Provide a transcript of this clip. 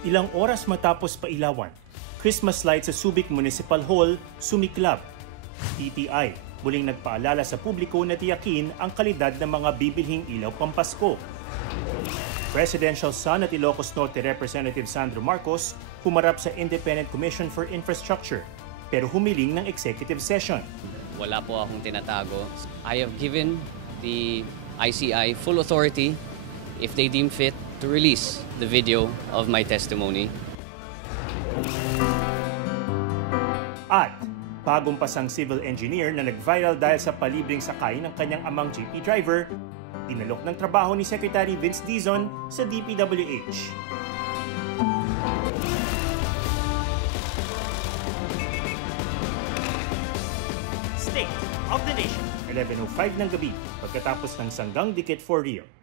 Ilang oras matapos pailawan, Christmas light sa Subic Municipal Hall sumiklab. TTI muling nagpaalala sa publiko na tiyakin ang kalidad ng mga bibilhing ilaw pampasko. Presidential son at Ilocos Norte Representative Sandro Marcos humarap sa Independent Commission for Infrastructure pero humiling ng executive session. Wala po akong tinatago. I have given the ICI full authority if they deem fit to release the video of my testimony. At bagong pasang civil engineer na nag-viral dahil sa palibreng sakay ng kanyang amang jeepney driver, tinalok ng trabaho ni Secretary Vince Dizon sa DPWH. State of the Nation, 11:05 ng gabi, pagkatapos ng Sanggang Dikit for Rio.